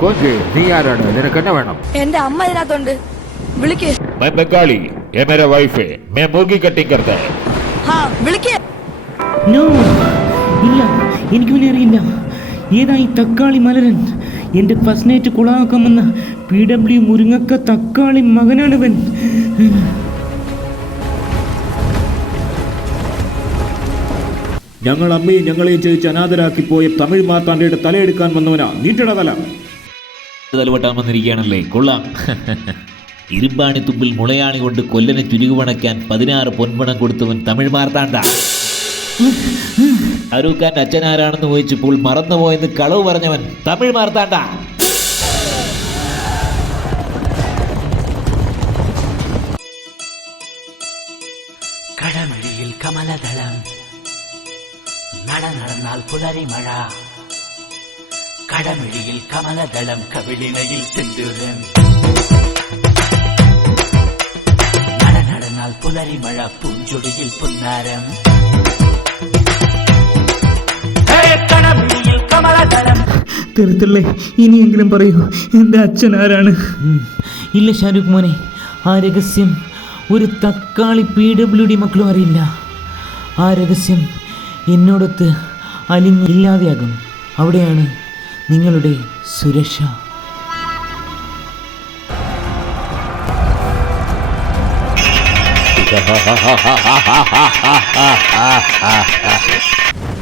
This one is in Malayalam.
കോഞ്ച് നീ ആരാണ് നിനക്ക് എന്നെ വേണം എന്റെ അമ്മ ഇതിനകത്തുണ്ട് വിളിക്ക് मैं बंगाली ये मेरा वाइफ है मैं मुर्गी कटिंग करता है ഹാ വിളിക്ക് നോ ഇല്ല എനിക്ക് പിന്നെ അറിയില്ല ഏതാ ഈ തക്കാളി മലരൻ എൻ്റെ ഫസ്റ്റ് നൈറ്റ് കുളമാക്കാമെന്ന പി ഡബ്ല്യു മുരുങ്ങക്ക തക്കാളി മകനാണിവൻ ഞങ്ങൾ അമ്മയും ഞങ്ങളെയും ചോദിച്ച് അനാഥരാക്കി പോയ തമിഴ് മാർത്താണ്ടയുടെ തലയെടുക്കാൻ വന്നവനാ നീട്ടട തല തലവട്ടാൻ വന്നിരിക്കുകയാണല്ലേ കൊള്ളാം ഇരുമ്പാണി തുമ്പിൽ മുളയാണി കൊണ്ട് കൊല്ലനെ ചുരുകുപണയ്ക്കാൻ പതിനാറ് പൊൻപണം കൊടുത്തവൻ തമിഴ് മാർത്താണ്ട ഷാരൂഖ് ഖാൻ അച്ഛനാരാണെന്ന് ചോദിച്ചപ്പോൾ മറന്നുപോയെന്ന് കളവ് പറഞ്ഞവൻ തമിഴ് മാർത്താണ്ട കടമഴിയിൽ കമലദളം നട നടന്നാൽ പുലരി മഴ കടമിഴിയിൽ കമലദളം കവിളിനയിൽ സിന്ദൂരം നട നടന്നാൽ പുലരി മഴ പൂഞ്ചൊടിയിൽ പുന്നാരം. ഹേ, കടമിഴിയിൽ കമലദളം. തെരുത്തല്ലേ ഇനിയെങ്കിലും പറയൂ എന്റെ അച്ഛൻ ആരാണ്? ഇല്ല ഷാരൂഖ് മോനെ ആ രഹസ്യം ഒരു തക്കാളി പി ഡബ്ല്യു ഡി മക്കളും അറിയില്ല. ആ രഹസ്യം എന്നോടൊത്ത് അലിഞ്ഞില്ലാതെയാകും അവിടെയാണ് നിങ്ങളുടെ സുരക്ഷ.